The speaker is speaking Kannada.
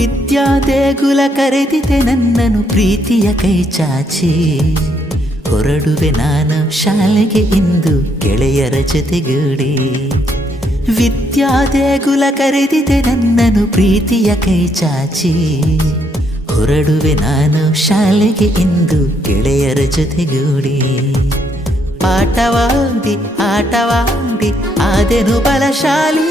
ವಿದ್ಯಾ ದೇಗುಲ ಕರೆದಿದೆ ನನ್ನನು ಪ್ರೀತಿಯ ಕೈ ಚಾಚಿ ಹೊರಡುವೆ ನಾನು ಶಾಲೆಗೆ ಇಂದು ಗೆಳೆಯರ ಜೊತೆಗೂಡಿ ವಿದ್ಯಾ ದೇಗುಲ ಕರೆದಿದೆ ನನ್ನನು ಪ್ರೀತಿಯ ಕೈ ಚಾಚಿ ಹೊರಡುವೆ ನಾನು ಶಾಲೆಗೆ ಇಂದು ಗೆಳೆಯರ ಜೊತೆಗೂಡಿ ಪಾಠವಾಡಿ ಆಟವಾಡಿ ಆದೆನು ಬಲಶಾಲಿ